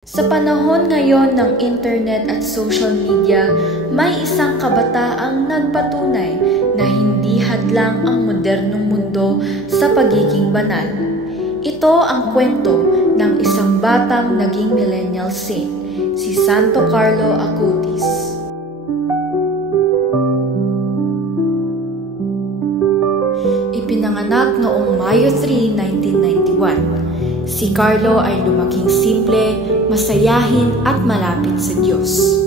Sa panahon ngayon ng internet at social media, may isang kabataang nagpatunay na hindi hadlang ang modernong mundo sa pagiging banal. Ito ang kwento ng isang batang naging millennial saint, si Santo Carlo Acutis. Ipinanganak noong Mayo 3, 1991. Si Carlo ay lumaking simple, masayahin at malapit sa Diyos.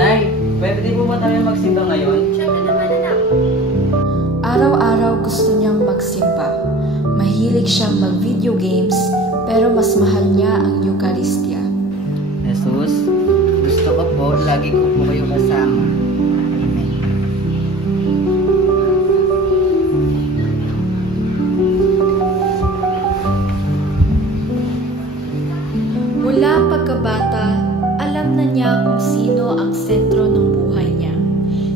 Nay, pwede po ba tayo magsimba ngayon? Siyempre naman, anak. Araw-araw gusto niyang magsimba. Mahilig siyang mag-video games, pero mas mahal niya ang Eucharistia. Jesus, gusto ko po, lagi ko po kayo kasama. Amen. Mula pagkabata, alam na niya kung sino ang sentro ng buhay niya,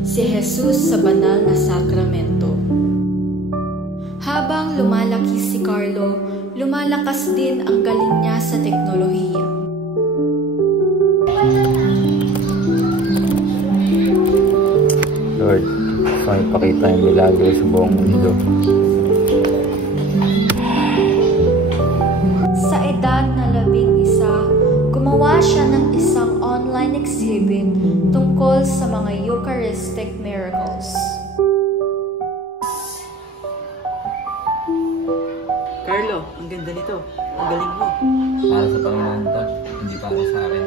si Jesus sa banal na sakramento. Habang lumalaki si Carlo, lumalakas din ang galing niya sa teknolohiya. Lord, gusto kong ipakita yung milagro sa buong mundo. Sa edad na 11, gumawa siya ng isang online exhibit tungkol sa mga Eucharistic miracles. Carlo, ang ganda nito. Ang galing mo. Para sa Panginoon to, hindi para sa akin.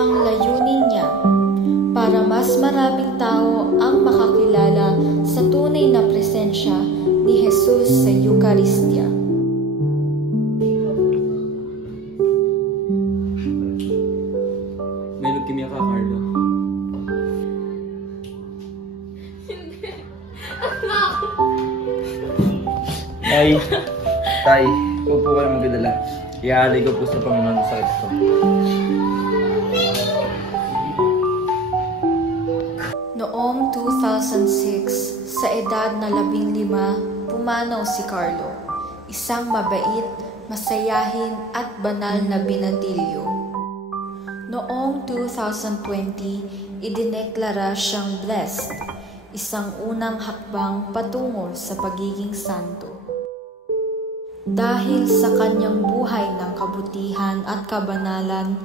Ang layunin niya para mas maraming tao ang makakilala sa tunay na presensya ni Jesus sa Eucharistia. May leukemia ka, Carlo. Tay, huwag po kayo magdadala. Iaalay ko po sa Panginoon ang sakit ko. Noong 2006, sa edad na 15, pumanaw si Carlo, isang mabait, masayahin at banal na binadilyo. Noong 2020, idineklara siyang blessed, isang unang hakbang patungo sa pagiging santo. Dahil sa kanyang buhay ng kabutihan at kabanalan,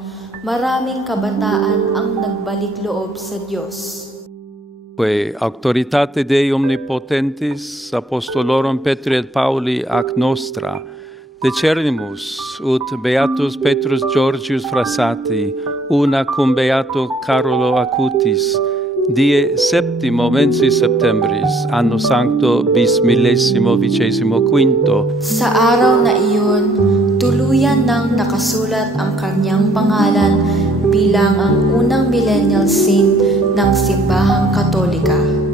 maraming kabataan ang nagbalik loob sa Diyos. Auctoritate Dei omnipotentis apostolorum Petri et Pauli ac nostra decernimus ut beatus Petrus Georgius Frassati una cum beato Carlo Acutis die 7 mensis septembris anno sancto bis 1125. Sa araw na iyon, tuluyan nang nakasulat ang kanyang pangalan bilang ang unang millennial saint ng Simbahang Katolika.